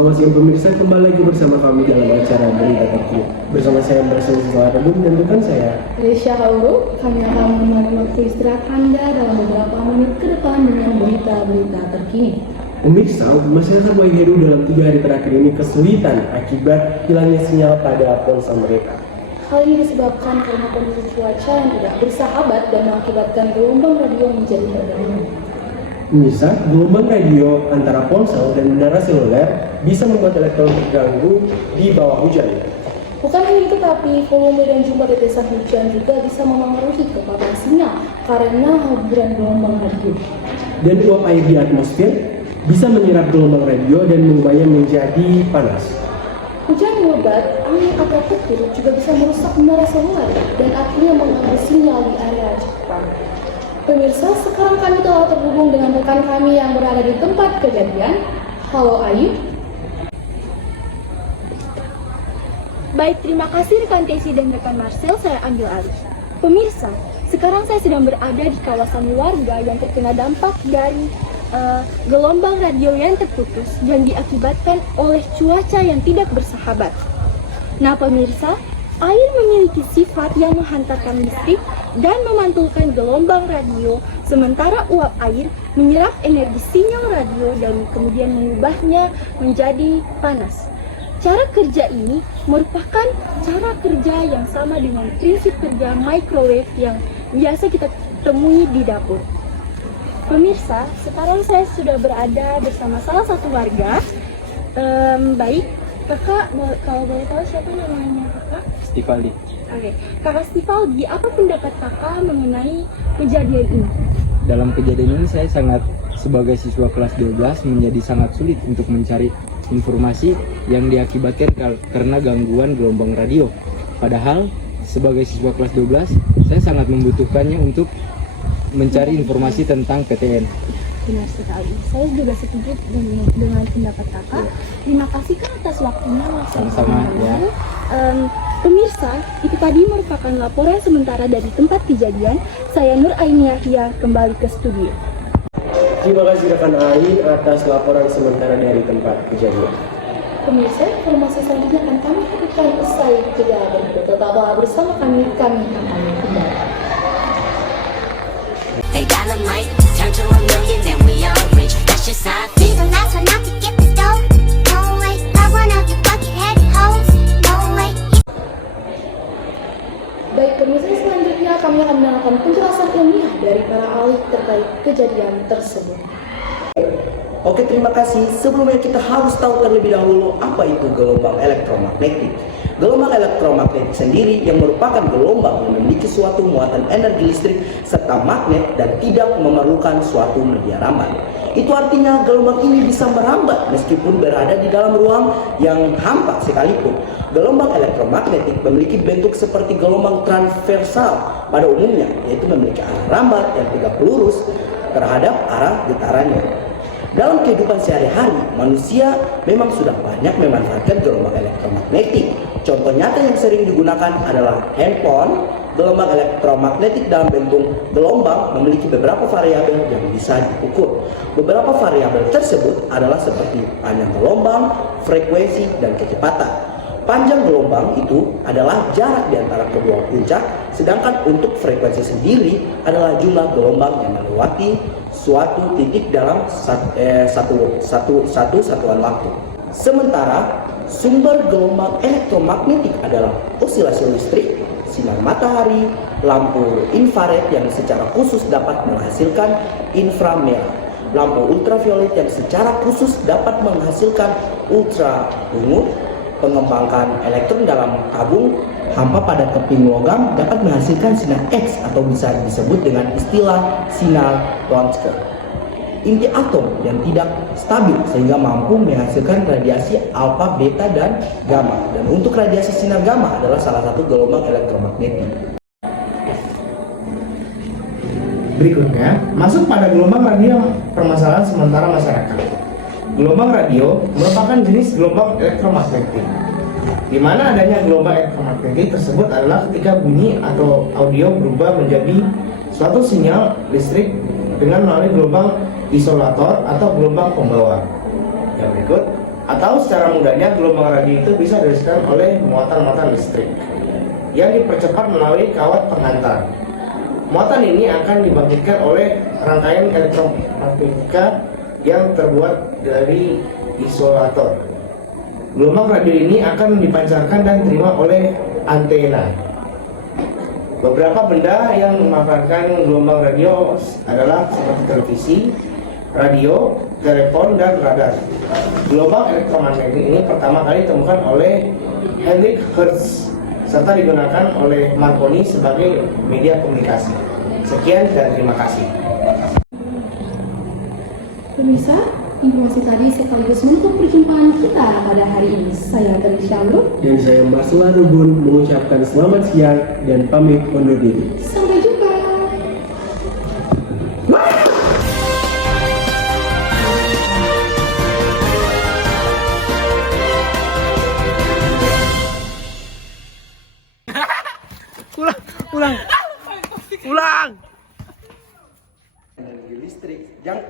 Selamat siang pemirsa, kembali lagi bersama kami dalam acara Berita Terkini. Bersama saya Berselisih Saladun dan rekan saya Resya Hauro. Kami akan menemani waktu istirahat Anda dalam beberapa menit ke depan dengan berita-berita terkini. Pemirsa, masyarakat Waigelu dalam 3 hari terakhir ini kesulitan akibat hilangnya sinyal pada ponsel mereka. Hal ini disebabkan karena kondisi cuaca yang tidak bersahabat dan mengakibatkan gelombang radio menjadi terganggu. Pemirsa, gelombang radio antara ponsel dan menara seluler bisa membuat elektronik terganggu di bawah hujan. Bukan hanya itu, tapi volume dan jumlah tetesan hujan juga bisa memengaruhi kecepatan sinyal karena hadiran gelombang radio. Dan uap air di atmosfer bisa menyerap gelombang radio dan mengubahnya menjadi panas. Hujan yang lebat, angin atau petir juga bisa merusak menara seluler dan akhirnya mengganggu sinyal di area Jepang. Pemirsa, sekarang kami telah terhubung dengan rekan kami yang berada di tempat kejadian. Halo Ayu. Baik, terima kasih rekan Tesi dan rekan Marcel, saya ambil alih. Pemirsa, sekarang saya sedang berada di kawasan warga yang terkena dampak dari gelombang radio yang terputus yang diakibatkan oleh cuaca yang tidak bersahabat. Nah pemirsa, air memiliki sifat yang menghantarkan listrik dan memantulkan gelombang radio, sementara uap air menyerap energi sinyal radio dan kemudian mengubahnya menjadi panas. Cara kerja ini merupakan cara kerja yang sama dengan prinsip kerja microwave yang biasa kita temui di dapur. Pemirsa, sekarang saya sudah berada bersama salah satu warga. Baik, kakak, kalau boleh tahu siapa namanya kakak? Stivaldi. Oke, kakak Stivaldi, apa pendapat kakak mengenai kejadian ini? Dalam kejadian ini saya sebagai siswa kelas 12 menjadi sangat sulit untuk mencari informasi yang diakibatkan karena gangguan gelombang radio. Padahal sebagai siswa kelas 12 saya sangat membutuhkannya untuk mencari informasi tentang PTN. Benar sekali, saya juga setuju dengan pendapat kakak. Terima kasih kak atas waktunya. Sama-sama ya. Pemirsa, itu tadi merupakan laporan sementara dari tempat kejadian. Saya Nur Aini Yahya kembali ke studio. Terima kasih rekan Ain atas laporan sementara dari tempat kejadian. Pemirsa, informasi selanjutnya akan kami berikan usai jeda berikut. Tetaplah bersama kami akan kembali. They dynamite, turn to a million, then we all rich. That's just how I feel. Be the last one not to get the dough. No way, not one of you bucket-headed hoes. No way. Baik pemirsa, selanjutnya kami akan mendengarkan penjelasan ilmiah dari para ahli terkait kejadian tersebut. Oke, terima kasih. Sebelumnya kita harus tahu terlebih dahulu apa itu gelombang elektromagnetik. Gelombang elektromagnetik sendiri yang merupakan gelombang yang memiliki suatu muatan energi listrik serta magnet dan tidak memerlukan suatu media rambat. Itu artinya gelombang ini bisa merambat meskipun berada di dalam ruang yang hampa sekalipun. Gelombang elektromagnetik memiliki bentuk seperti gelombang transversal pada umumnya, yaitu memiliki arah rambat yang tegak lurus terhadap arah getarannya. Dalam kehidupan sehari-hari, manusia memang sudah banyak memanfaatkan gelombang elektromagnetik. Contoh nyata yang sering digunakan adalah handphone. Gelombang elektromagnetik dalam bentuk gelombang memiliki beberapa variabel yang bisa diukur. Beberapa variabel tersebut adalah seperti panjang gelombang, frekuensi, dan kecepatan. Panjang gelombang itu adalah jarak di antara kedua puncak, sedangkan untuk frekuensi sendiri adalah jumlah gelombang yang melewati suatu titik dalam satu satuan waktu. Sementara sumber gelombang elektromagnetik adalah osilasi listrik, sinar matahari, lampu infrared yang secara khusus dapat menghasilkan inframerah, lampu ultraviolet yang secara khusus dapat menghasilkan ultraungu, pengembangkan elektron dalam tabung hampa pada keping logam dapat menghasilkan sinar X atau bisa disebut dengan istilah sinar Röntgen. Inti atom yang tidak stabil sehingga mampu menghasilkan radiasi alfa, beta, dan gamma. Dan untuk radiasi sinar gamma adalah salah satu gelombang elektromagnetik. Berikutnya, masuk pada gelombang radio permasalahan sementara masyarakat. Gelombang radio merupakan jenis gelombang elektromagnetik. Di mana adanya gelombang elektromagnetik tersebut adalah ketika bunyi atau audio berubah menjadi suatu sinyal listrik dengan melalui gelombang isolator atau gelombang pembawa. Yang berikut, Atau secara mudahnya gelombang radio itu bisa dihasilkan oleh muatan-muatan listrik yang dipercepat melalui kawat penghantar. Muatan ini akan dibangkitkan oleh rangkaian elektromagnetika yang terbuat dari isolator. Gelombang radio ini akan dipancarkan dan diterima oleh antena. Beberapa benda yang memanfaatkan gelombang radio adalah seperti televisi, radio, telepon, dan radar. Gelombang elektromagnetik ini pertama kali ditemukan oleh Heinrich Hertz serta digunakan oleh Marconi sebagai media komunikasi. Sekian dan terima kasih. Pemirsa, informasi tadi sekaligus menutup perjumpaan kita pada hari ini. Saya Tari Syamru. Dan saya Maslah Rubun mengucapkan selamat siang dan pamit undur diri. Sampai jumpa. Energi listrik yang